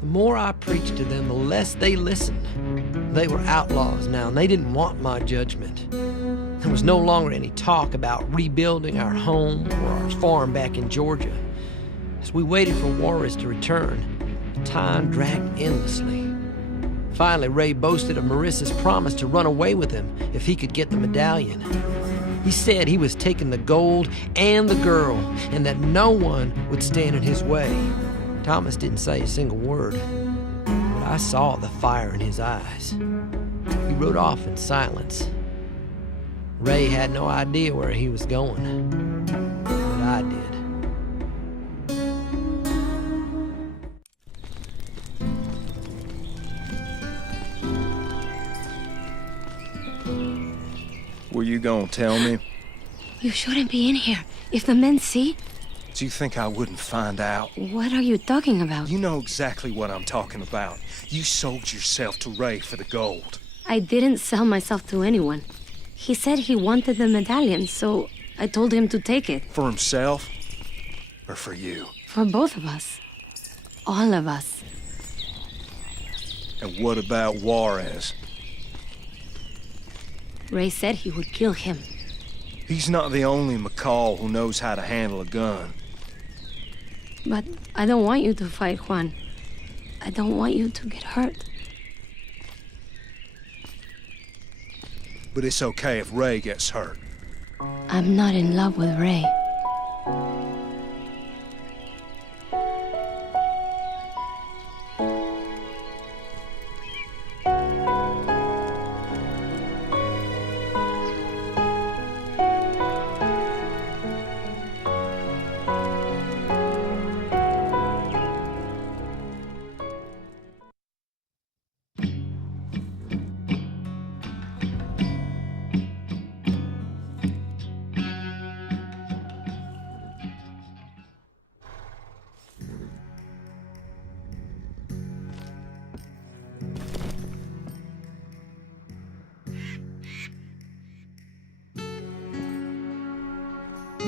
The more I preached to them, the less they listened. They were outlaws now, and they didn't want my judgment. There was no longer any talk about rebuilding our home or our farm back in Georgia. As we waited for Juarez to return, time dragged endlessly. Finally, Ray boasted of Marissa's promise to run away with him if he could get the medallion. He said he was taking the gold and the girl, and that no one would stand in his way. Thomas didn't say a single word, but I saw the fire in his eyes. He rode off in silence. Ray had no idea where he was going, but I did. Were you gonna tell me? You shouldn't be in here. If the men see... Do you think I wouldn't find out? What are you talking about? You know exactly what I'm talking about. You sold yourself to Ray for the gold. I didn't sell myself to anyone. He said he wanted the medallion, so I told him to take it. For himself? Or for you? For both of us. All of us. And what about Juarez? Ray said he would kill him. He's not the only McCall who knows how to handle a gun. But I don't want you to fight, Juan. I don't want you to get hurt. But it's okay if Ray gets hurt. I'm not in love with Ray.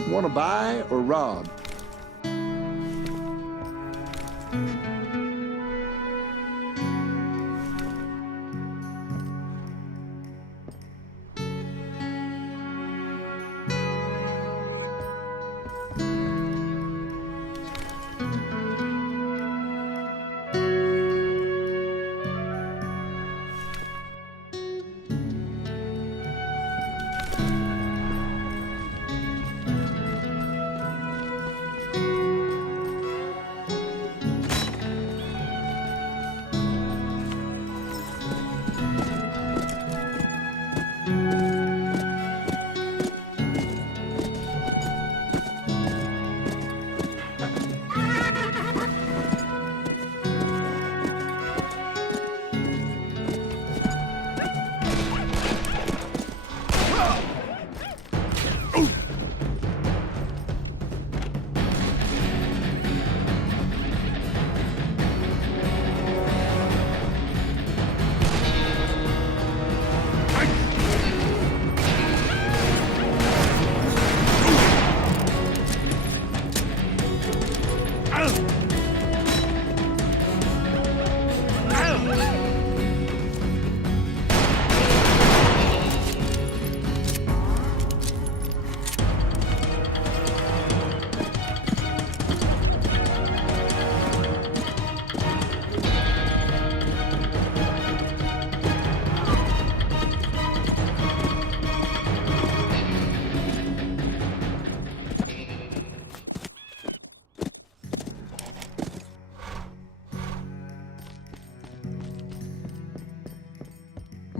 Want to buy or rob?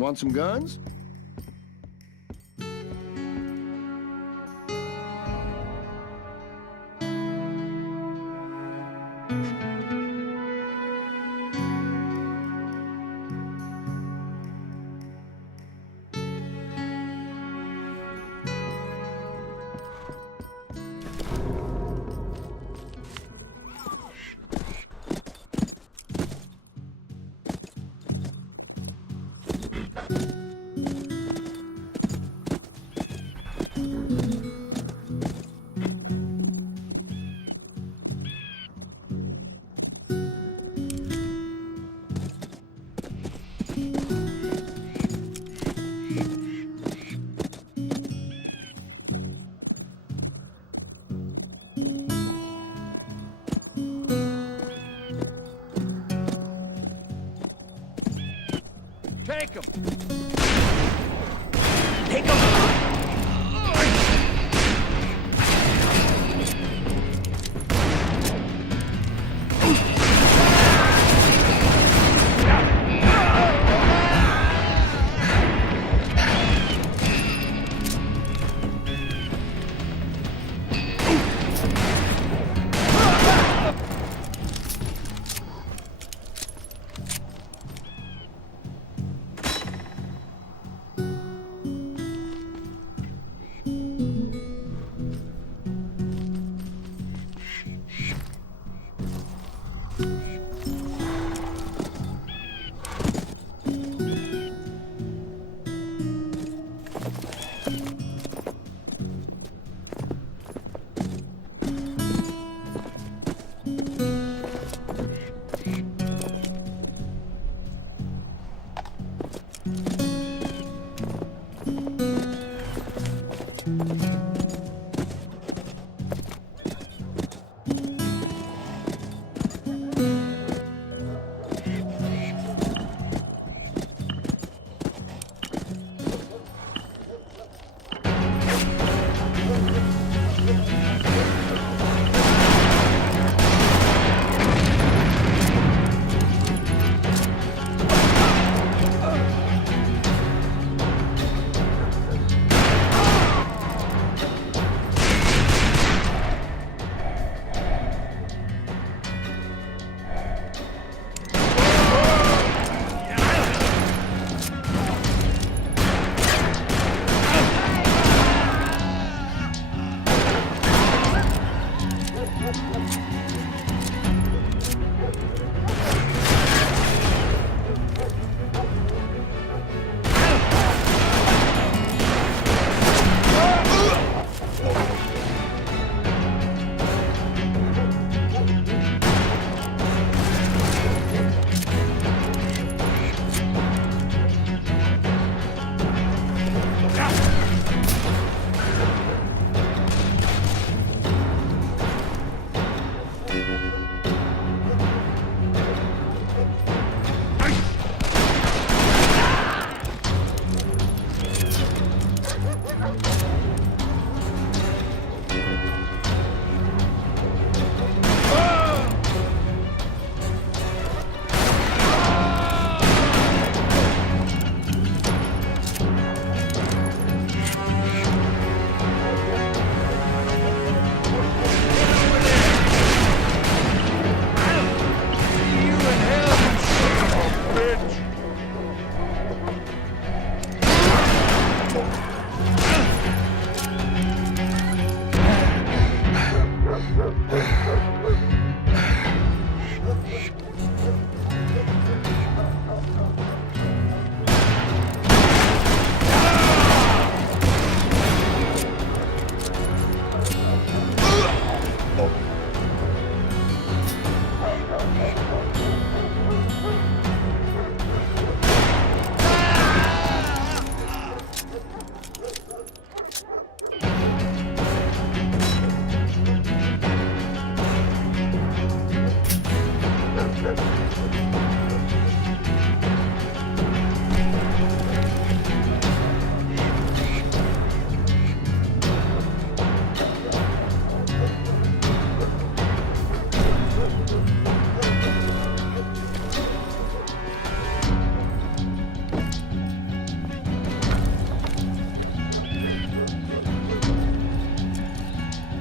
Want some guns? Take him! Take him!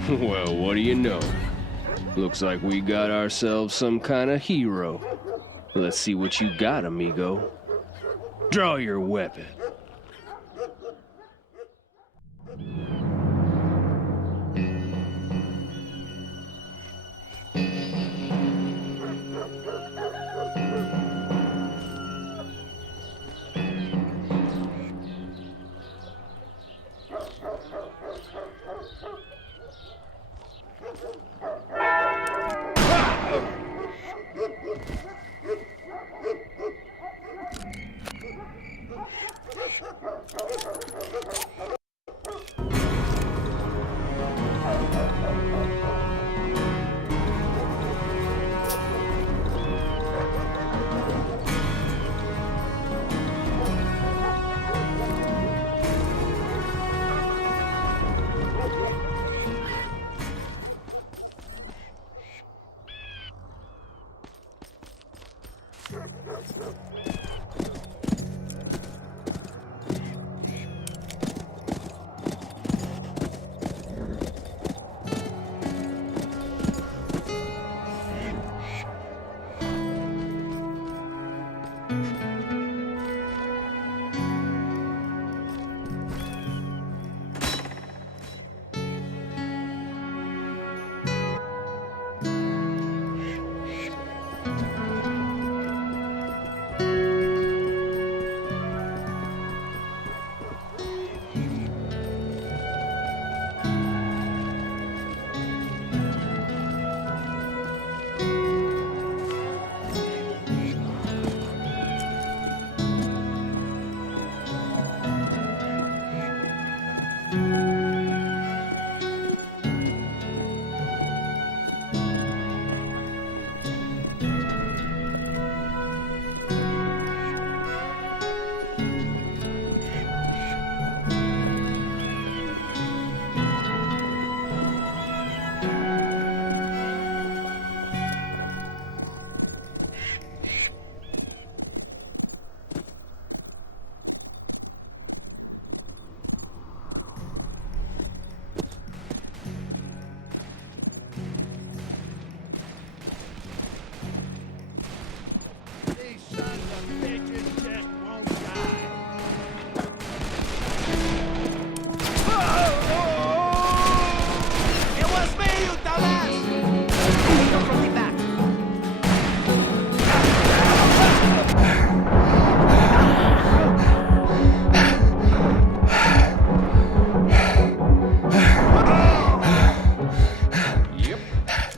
Well, what do you know? Looks like we got ourselves some kind of hero. Let's see what you got, amigo. Draw your weapon.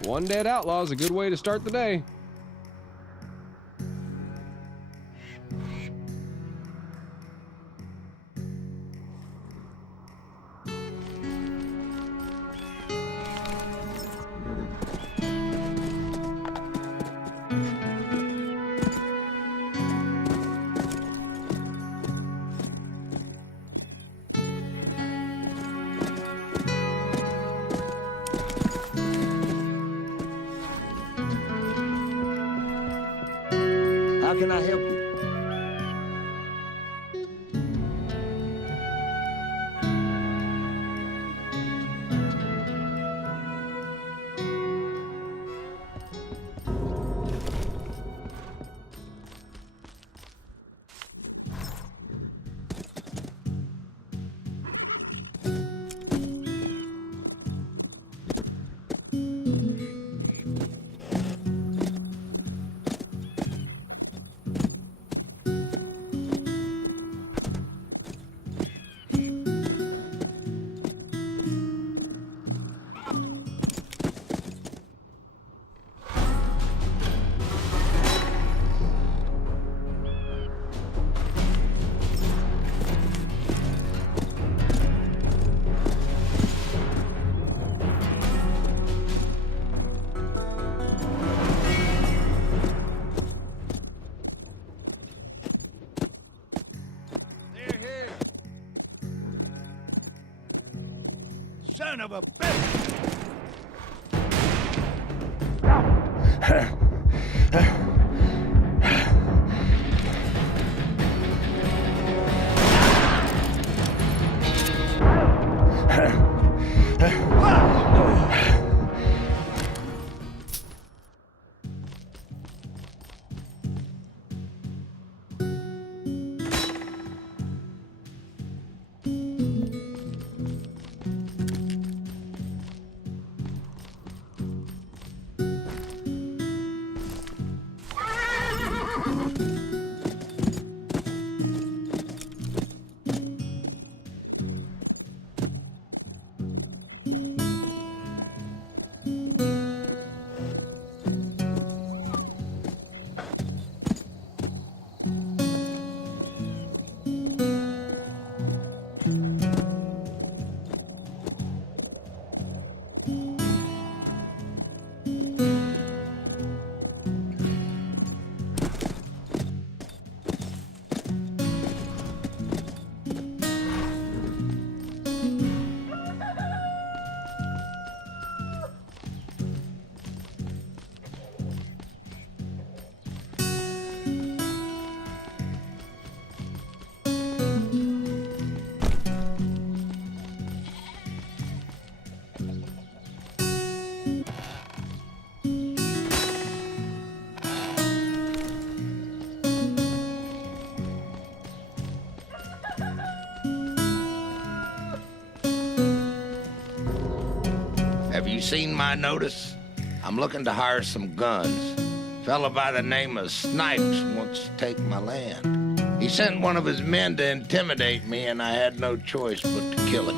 One dead outlaw is a good way to start the day. How can I help you? Son of a bitch! Have you seen my notice? I'm looking to hire some guns. A fella by the name of Snipes wants to take my land. He sent one of his men to intimidate me, and I had no choice but to kill him.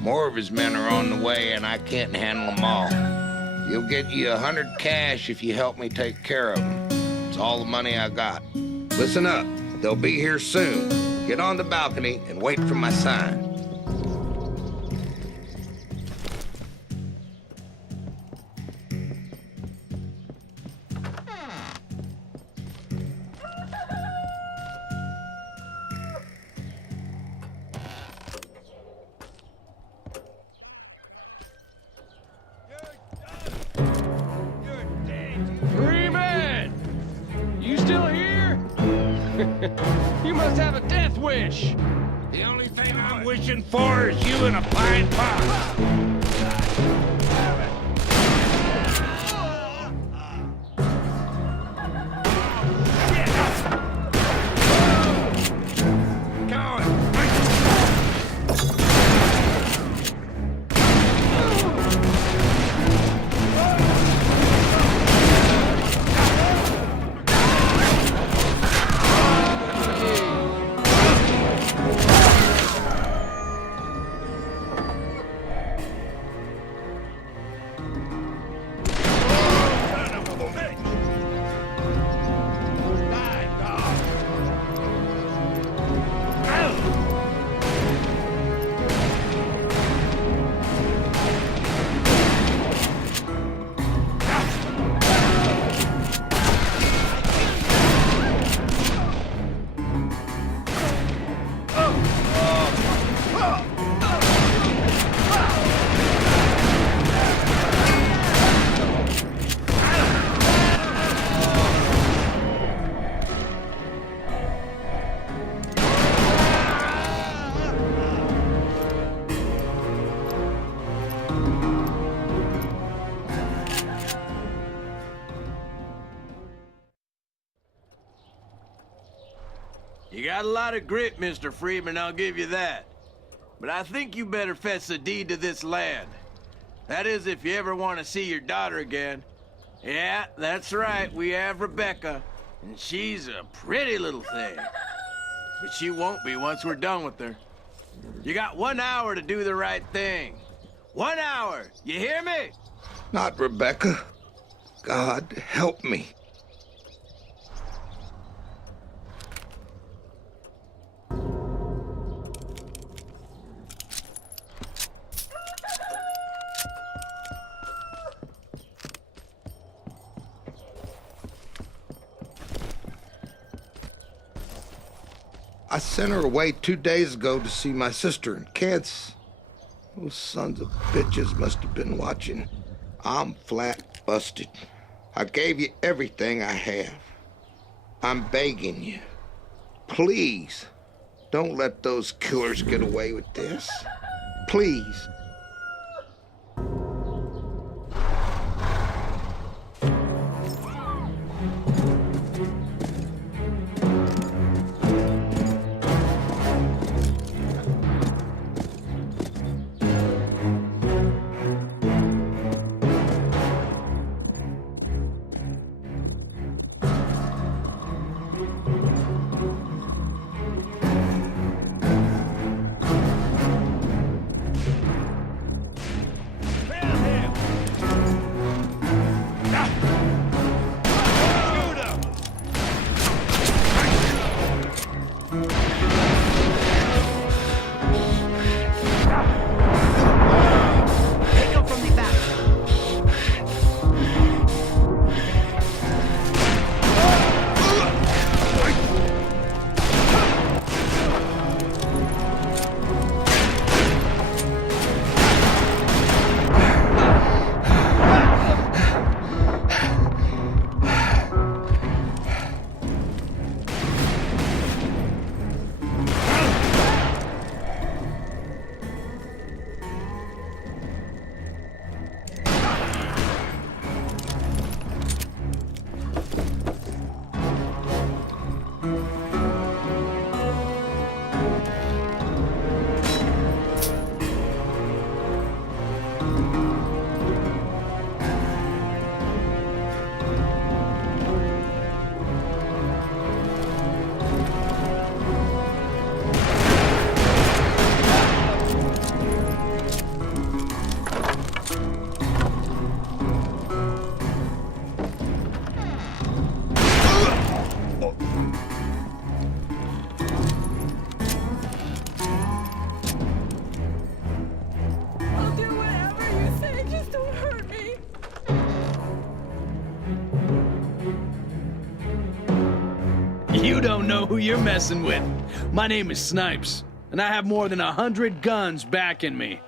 More of his men are on the way, and I can't handle them all. You'll get you 100 cash if you help me take care of them. It's all the money I got. Listen up. They'll be here soon. Get on the balcony and wait for my sign. Freeman! You still here? You must have a death wish. The only thing I'm wishing for is you in a pine box. You got a lot of grit, Mr. Freeman, I'll give you that. But I think you better fetch the deed to this land. That is, if you ever want to see your daughter again. Yeah, that's right, we have Rebecca. And she's a pretty little thing. But she won't be once we're done with her. You got 1 hour to do the right thing. 1 hour, you hear me? Not Rebecca. God, help me. I sent her away 2 days ago to see my sister in Kansas. Those sons of bitches must have been watching. I'm flat busted. I gave you everything I have. I'm begging you. Please, don't let those killers get away with this. Please. You don't know who you're messing with. My name is Snipes, and I have more than 100 guns backing me.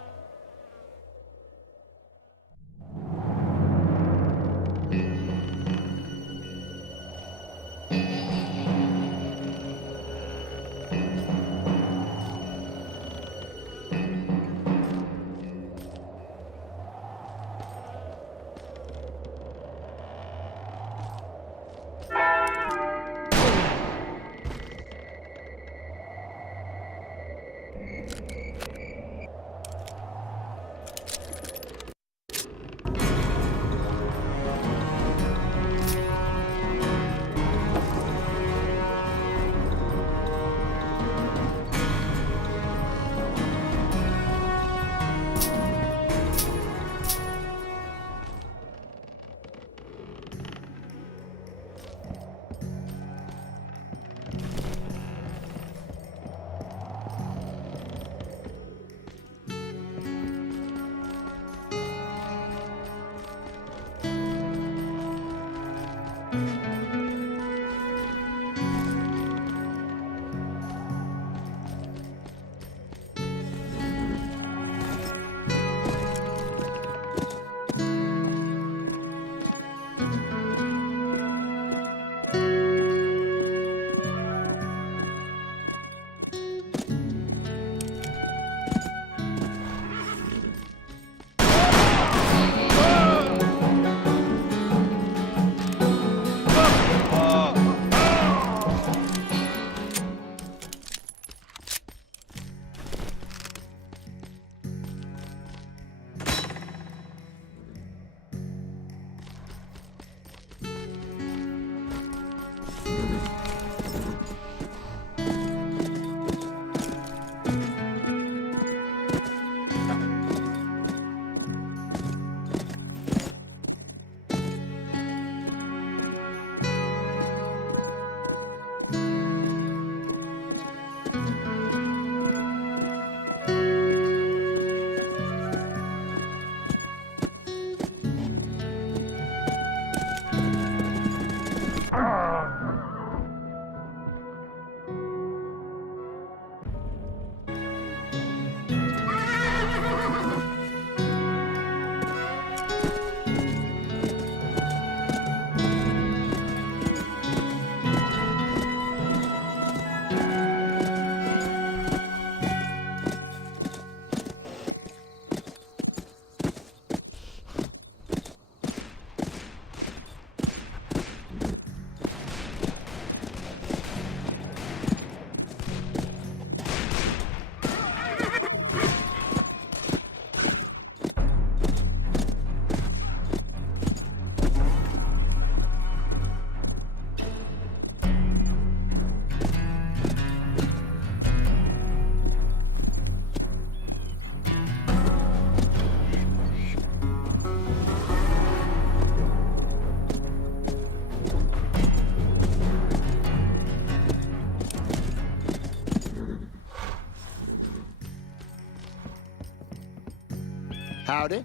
Howdy.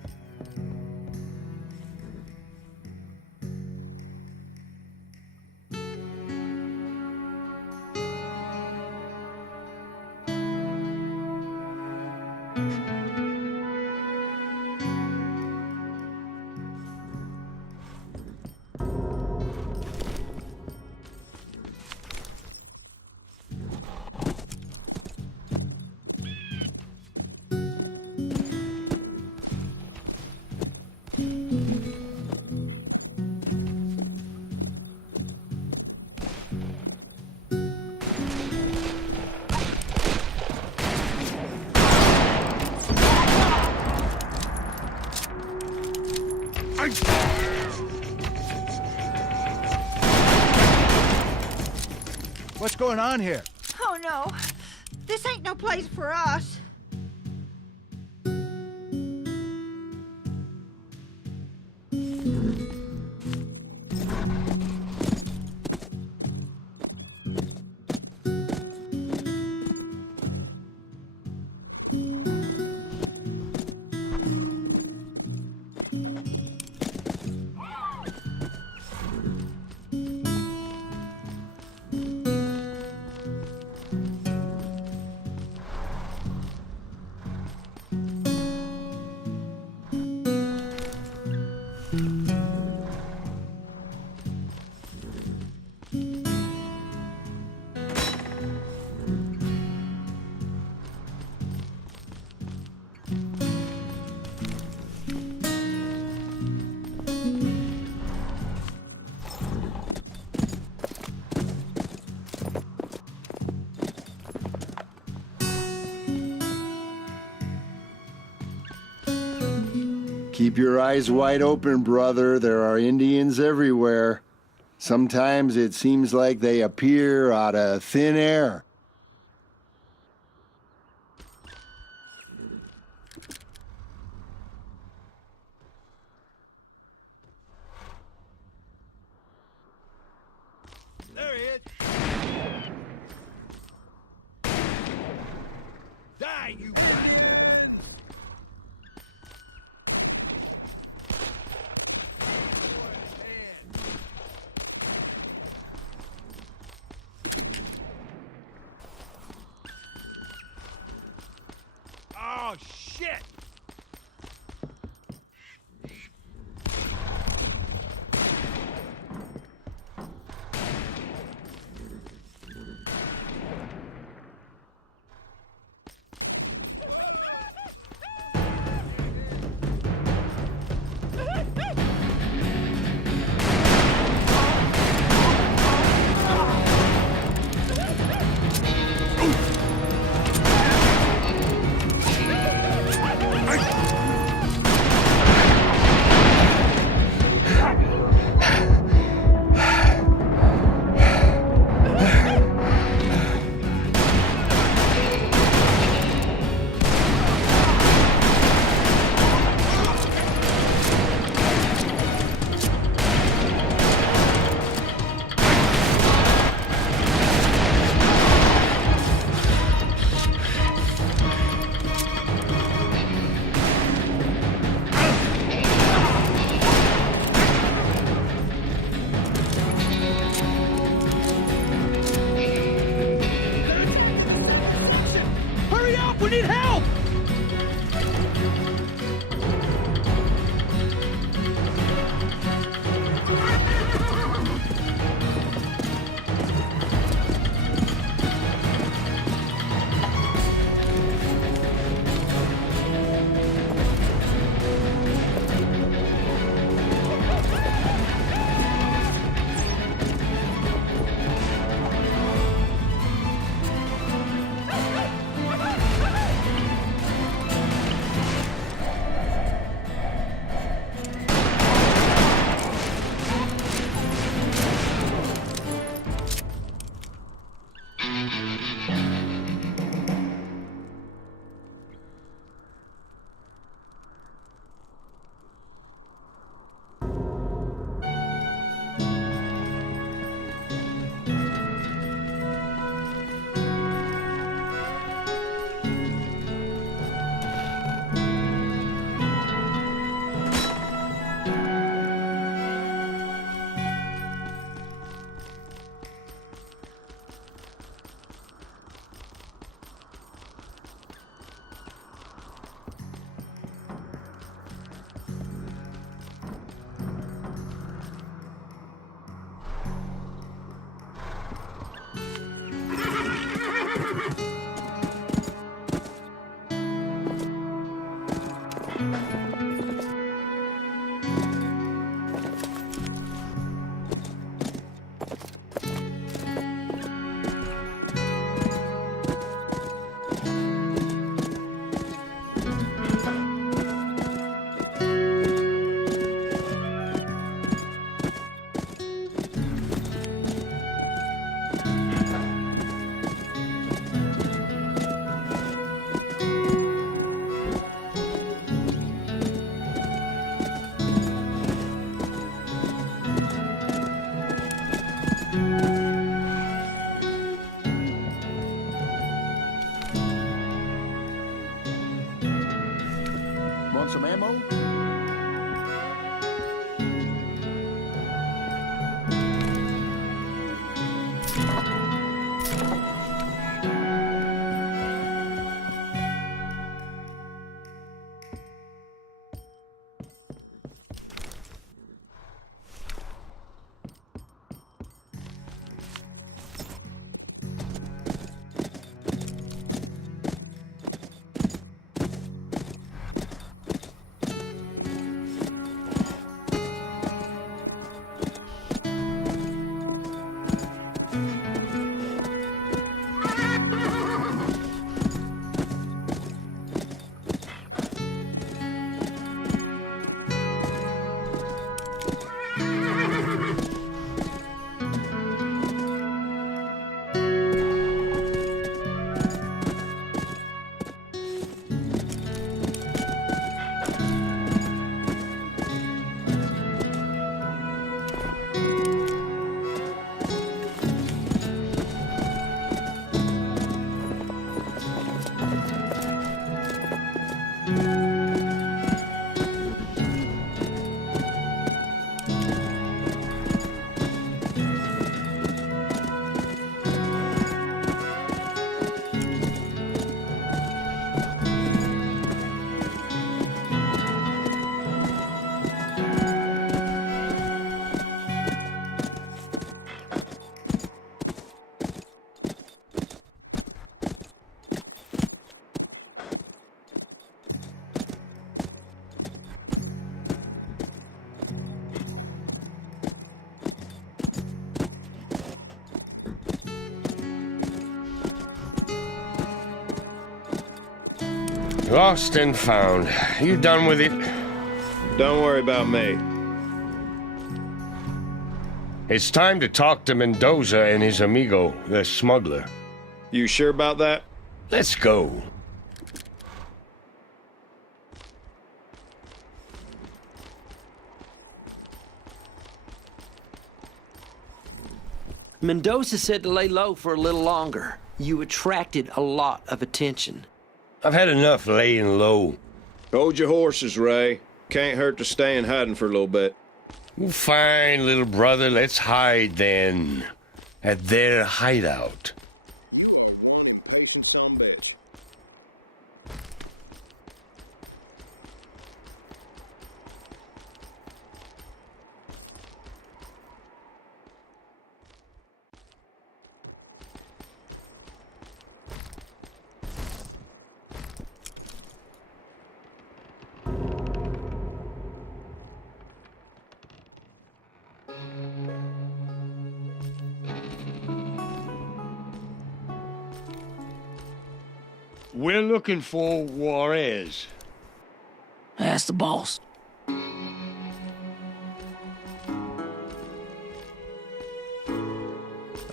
What's going on here? Oh no, this ain't no place for us. Keep your eyes wide open, brother. There are Indians everywhere. Sometimes it seems like they appear out of thin air. There he is. Die, you bastard! Oh, shit! Hurry up! We need help! Want some ammo? Lost and found. You done with it? Don't worry about me. It's time to talk to Mendoza and his amigo, the smuggler. You sure about that? Let's go. Mendoza said to lay low for a little longer. You attracted a lot of attention. I've had enough laying low. Hold your horses, Ray. Can't hurt to stay in hiding for a little bit. Fine, little brother, let's hide then. At their hideout. We're looking for Juarez. Ask the boss.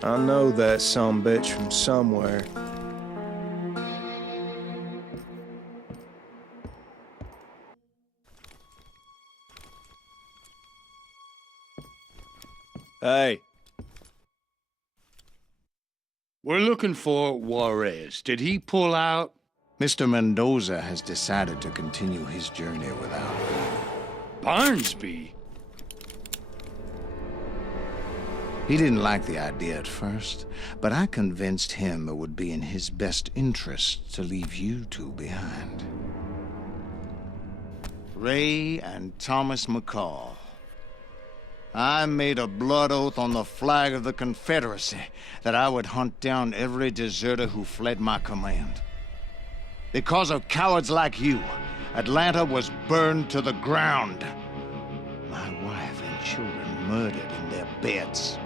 I know that sumbitch from somewhere. Hey. We're looking for Juarez. Did he pull out? Mr. Mendoza has decided to continue his journey without Barnsby? He didn't like the idea at first, but I convinced him it would be in his best interest to leave you two behind. Ray and Thomas McCall. I made a blood oath on the flag of the Confederacy that I would hunt down every deserter who fled my command. Because of cowards like you, Atlanta was burned to the ground. My wife and children murdered in their beds.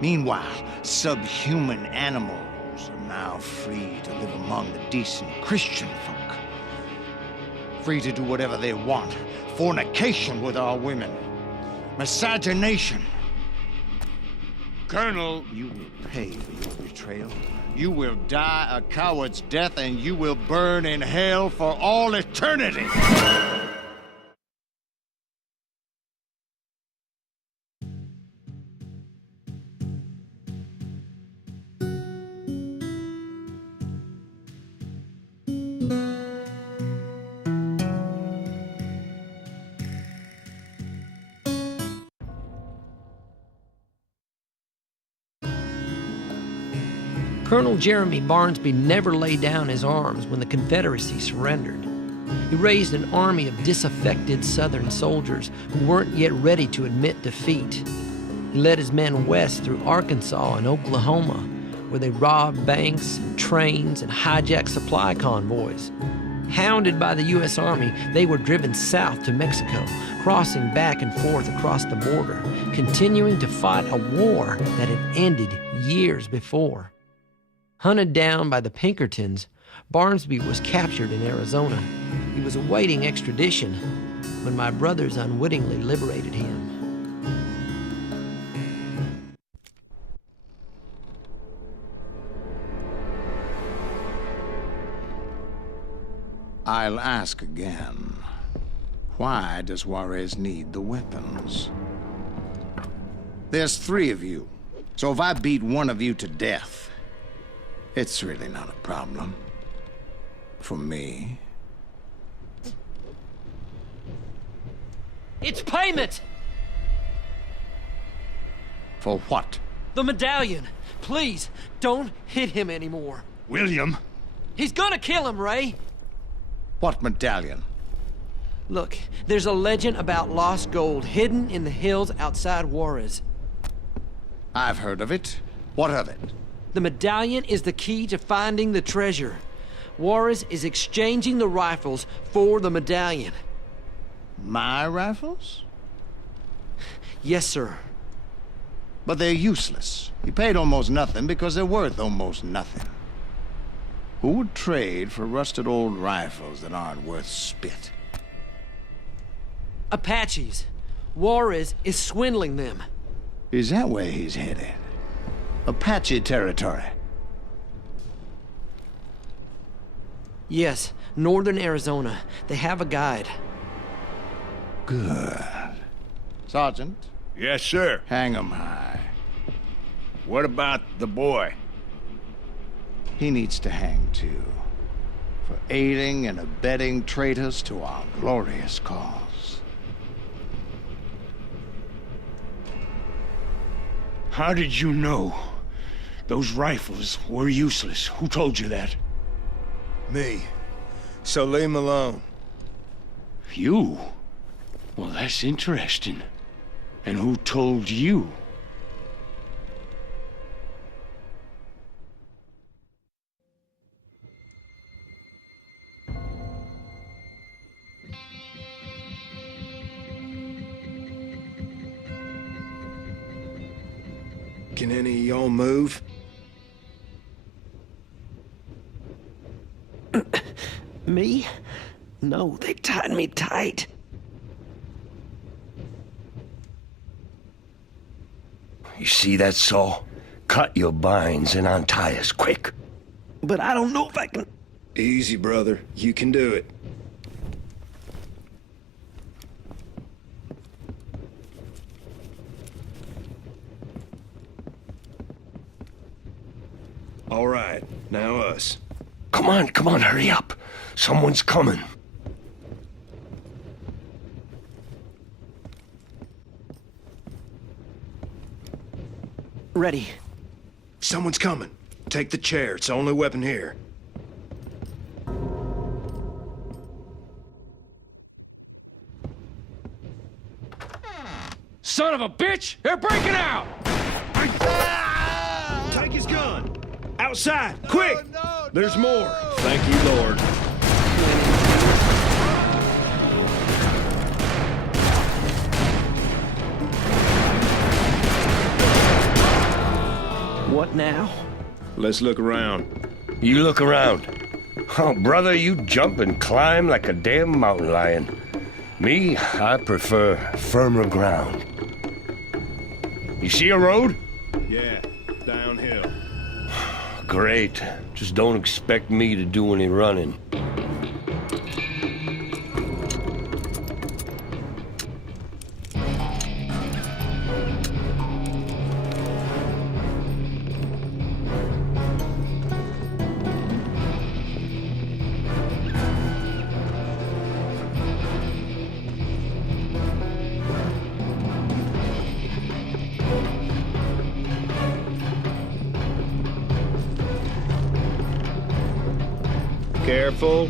Meanwhile, subhuman animals are now free to live among the decent Christian folk. Free to do whatever they want. Fornication with our women. Miscegenation. Colonel, you will pay for your betrayal. You will die a coward's death, and you will burn in hell for all eternity. Colonel Jeremy Barnsby never laid down his arms when the Confederacy surrendered. He raised an army of disaffected Southern soldiers who weren't yet ready to admit defeat. He led his men west through Arkansas and Oklahoma, where they robbed banks and trains and hijacked supply convoys. Hounded by the U.S. Army, they were driven south to Mexico, crossing back and forth across the border, continuing to fight a war that had ended years before. Hunted down by the Pinkertons, Barnsby was captured in Arizona. He was awaiting extradition when my brothers unwittingly liberated him. I'll ask again. Why does Juarez need the weapons? There's 3 of you, so if I beat one of you to death, it's really not a problem. For me. It's payment! For what? The medallion. Please, don't hit him anymore. William? He's gonna kill him, Ray. What medallion? Look, there's a legend about lost gold hidden in the hills outside Juarez. I've heard of it. What of it? The medallion is the key to finding the treasure. Juarez is exchanging the rifles for the medallion. My rifles? Yes, sir. But they're useless. You paid almost nothing because they're worth almost nothing. Who would trade for rusted old rifles that aren't worth spit? Apaches. Juarez is swindling them. Is that where he's headed? Apache territory. Yes, northern Arizona. They have a guide. Good. Sergeant? Yes, sir. Hang 'em high. What about the boy? He needs to hang too. For aiding and abetting traitors to our glorious cause. How did you know? Those rifles were useless. Who told you that? Me. So leave him alone. You? Well, that's interesting. And who told you? Can any of y'all move? Me? No, they tied me tight. You see that saw? Cut your binds and untie us quick. But I don't know if I can... Easy, brother. You can do it. All right, now us. Come on, hurry up. Someone's coming. Ready. Someone's coming. Take the chair. It's the only weapon here. Son of a bitch! They're breaking out! Take his gun. Outside, quick! There's more. Thank you, Lord. What now? Let's look around. You look around. Oh, brother, you jump and climb like a damn mountain lion. Me, I prefer firmer ground. You see a road? Yeah, downhill. Great. Just don't expect me to do any running. Careful.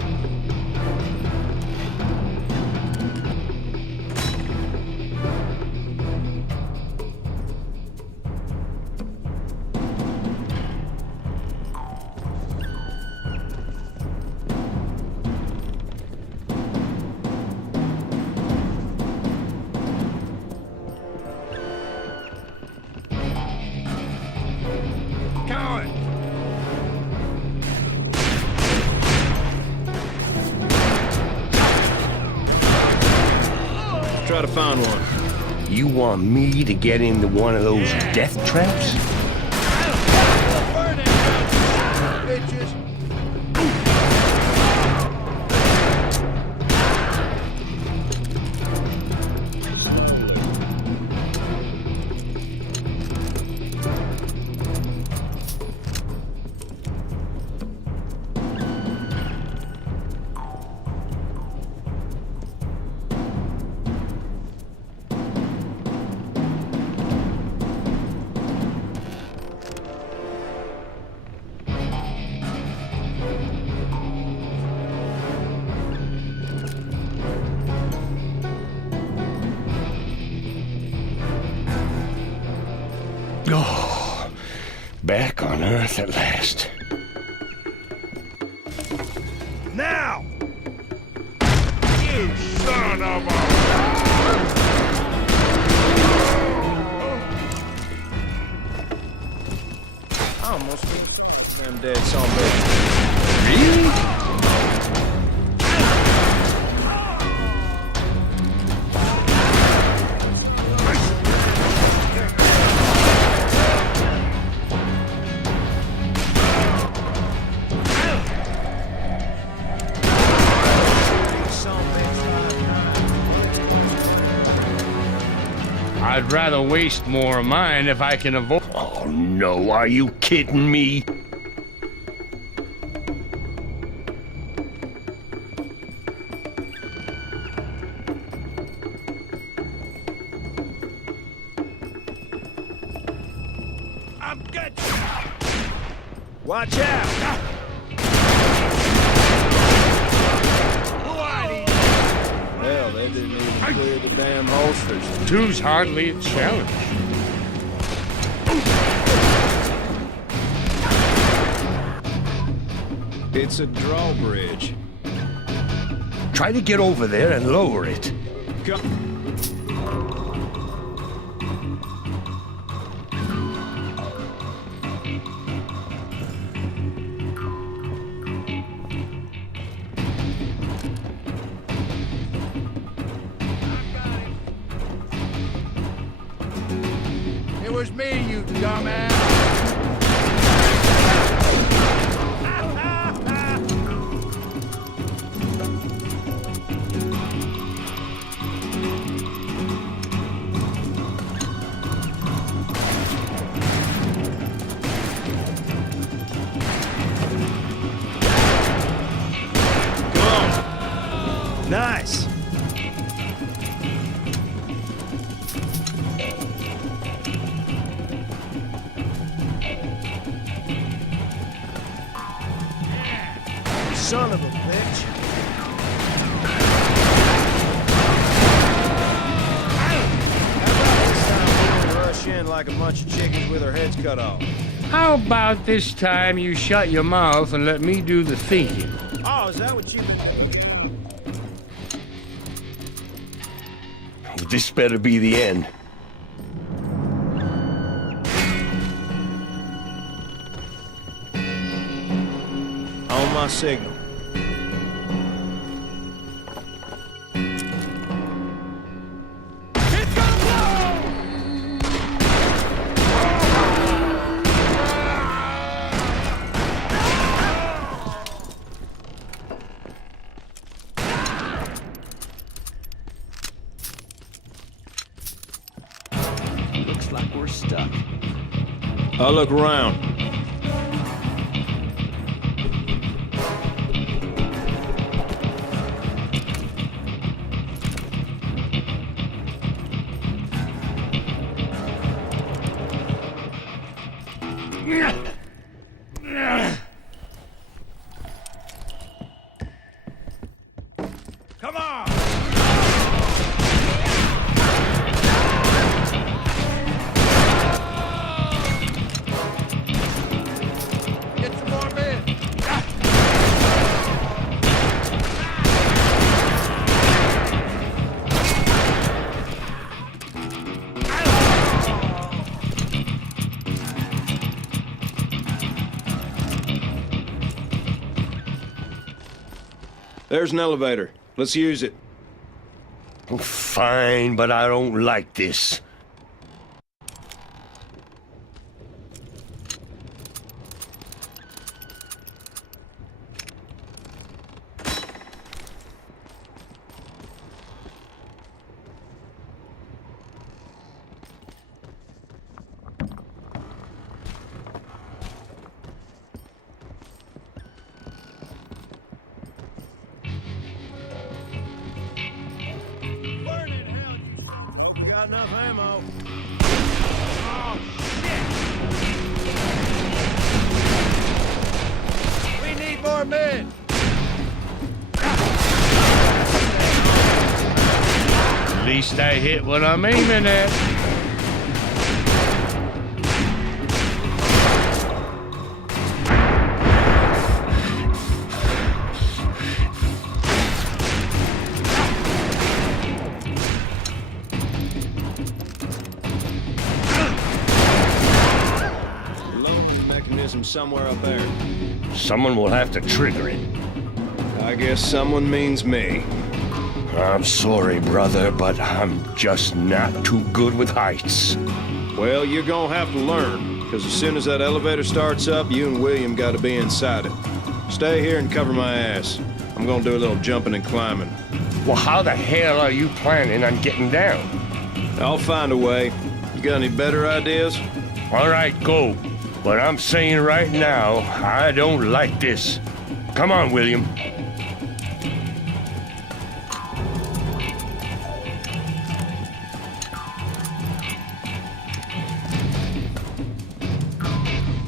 Try to find one. You want me to get into one of those death traps? Oh, back on Earth at last. Now! You son of a... I almost... Damn dead son of a bitch. I'd rather waste more of mine if I can avoid... Oh, no, are you kidding me? I'm good. Watch out! Hell, they didn't even clear the damn holsters. Two's hardly a challenge. It's a drawbridge. Try to get over there and lower it. Come. It was me, you dumbass. Nice. Son of a bitch. Rush in like a bunch of chickens with their heads cut off. How about this time you shut your mouth and let me do the thinking? Oh, is that what you... This better be the end. On my signal. Looks like we're stuck. I'll look around. Come on! Get some more men! There's an elevator. Let's use it. Fine, but I don't like this. Got enough ammo. Oh, shit! We need more men! At least I hit what I'm aiming at. Mechanism somewhere up there. Someone will have to trigger it. I guess someone means me. I'm sorry, brother, but I'm just not too good with heights. Well, you're gonna have to learn, because as soon as that elevator starts up, you and William gotta be inside it. Stay here and cover my ass. I'm gonna do a little jumping and climbing. Well, how the hell are you planning on getting down? I'll find a way. You got any better ideas? All right, go. But I'm saying right now, I don't like this. Come on, William.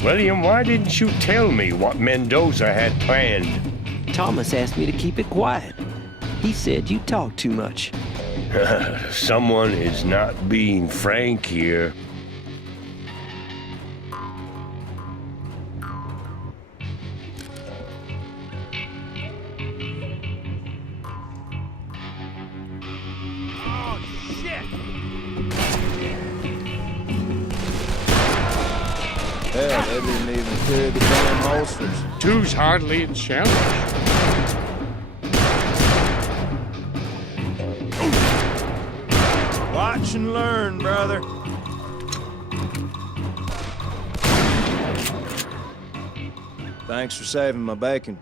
William, why didn't you tell me what Mendoza had planned? Thomas asked me to keep it quiet. He said you talk too much. Someone is not being frank here. Oh, shit! Hell, they didn't even clear the damn holsters. Two's hardly a challenge. Watch and learn, brother. Thanks for saving my bacon.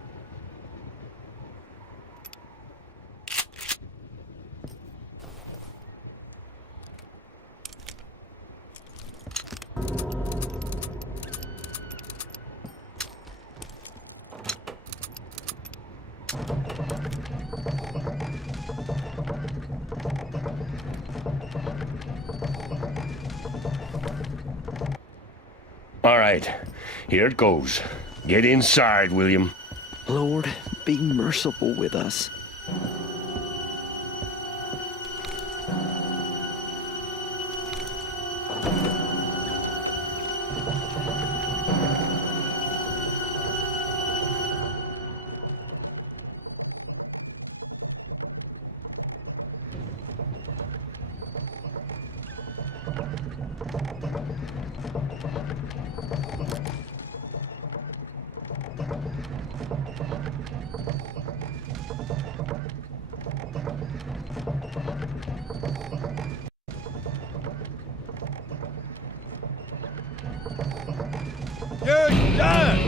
All right, here it goes. Get inside, William. Lord, be merciful with us.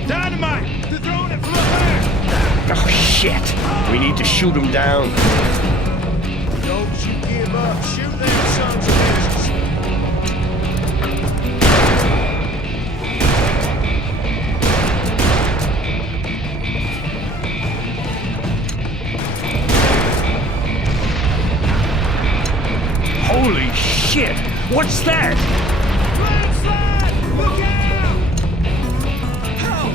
Dynamite! They're throwing it from up there! Oh, shit! We need to shoot him down. Don't you give up. Shoot them sons of bitches. Holy shit! What's that? Landslide! Look out! Oh,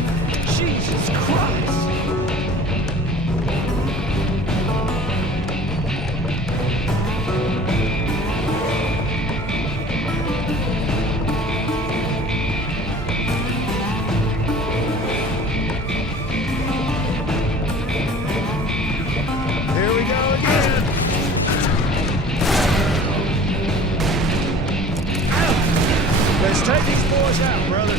Jesus Christ! Here we go again. Let's take these boys out, brother.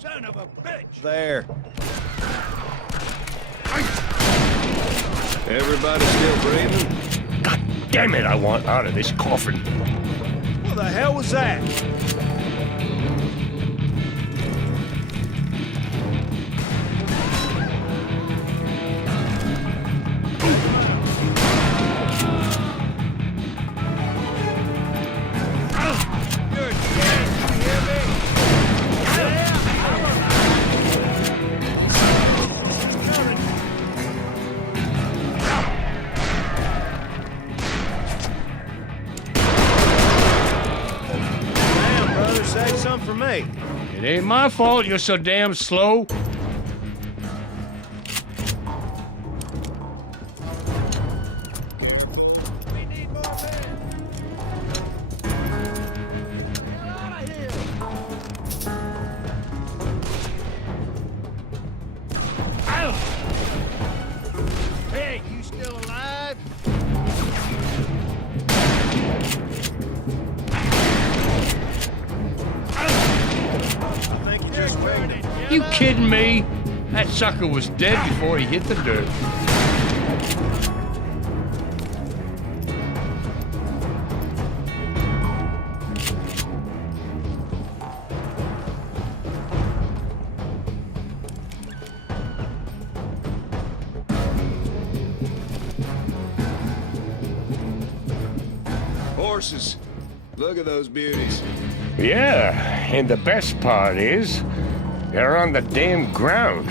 Son of a bitch! There. Everybody still breathing? God damn it, I want out of this coffin. What the hell was that? You're dead! You hear me? Damn, brother, save some for me. It ain't my fault you're so damn slow. We need more men! Get out of here! Hey, you still alive? I think you just burning. You kidding me? That sucker was dead before he hit the dirt. Horses. Look at those beauties. Yeah, and the best part is, they're on the damn ground.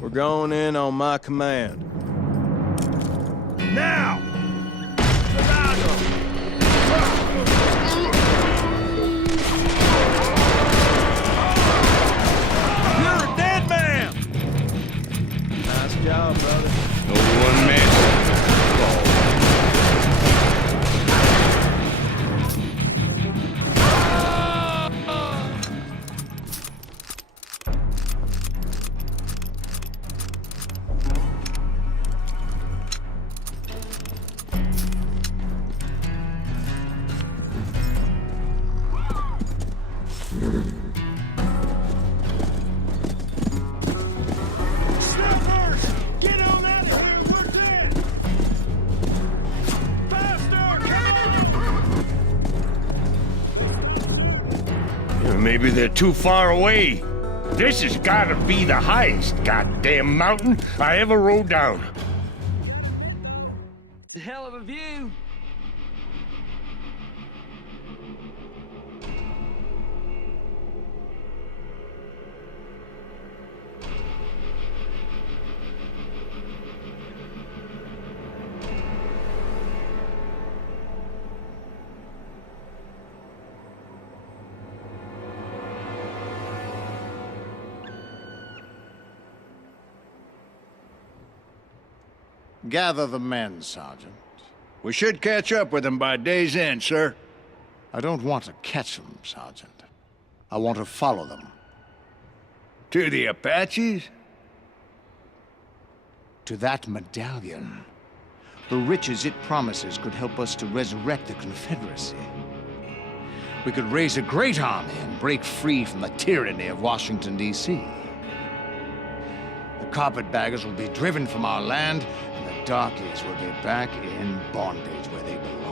We're going in on my command. Now! You're a dead man! Nice job, brother. Only one man. Maybe they're too far away. This has got to be the highest goddamn mountain I ever rode down. Hell of a view. Gather the men, Sergeant. We should catch up with them by day's end, sir. I don't want to catch them, Sergeant. I want to follow them. To the Apaches? To that medallion. The riches it promises could help us to resurrect the Confederacy. We could raise a great army and break free from the tyranny of Washington, D.C. The carpetbaggers will be driven from our land, and the darkies will be back in bondage where they belong.